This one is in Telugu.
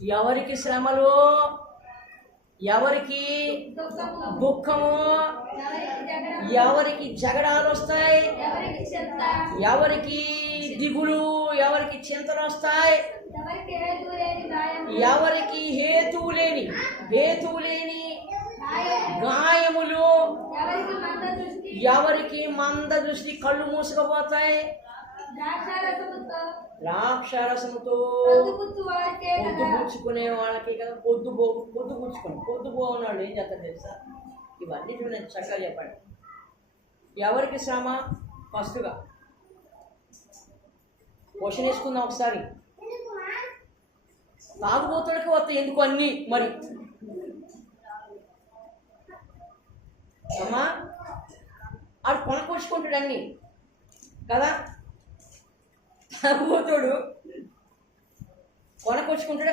ఎవరికి శ్రమలు, ఎవరికి దుఃఖము, ఎవరికి జగడాలు వస్తాయి, ఎవరికి దిగులు, ఎవరికి చింతలు వస్తాయి, ఎవరికి హేతువు లేని గాయములు, ఎవరికి మంద దృష్టి కళ్ళు మూసుకుపోతాయి, ద్రాక్షారసముతో పొద్దుపుచ్చుకునే వాళ్ళకి కదా పొద్దుపోని వాళ్ళు ఏం చేస్తారు తెలుసా? ఇవన్నీ నేను చక్కగా చెప్పండి. ఎవరికి శ్రమ? ఫస్ట్గా క్వశ్చన్ వేసుకుందాం ఒకసారి. తాగుబోతులకి వస్తాయి ఎందుకు అన్నీ? మరి అమ్మా ఆడు కొనుక్కొచ్చుకుంటాడు అన్నీ కదా. తాగుబోతుడు కొనుక్కొచ్చుకుంటాడే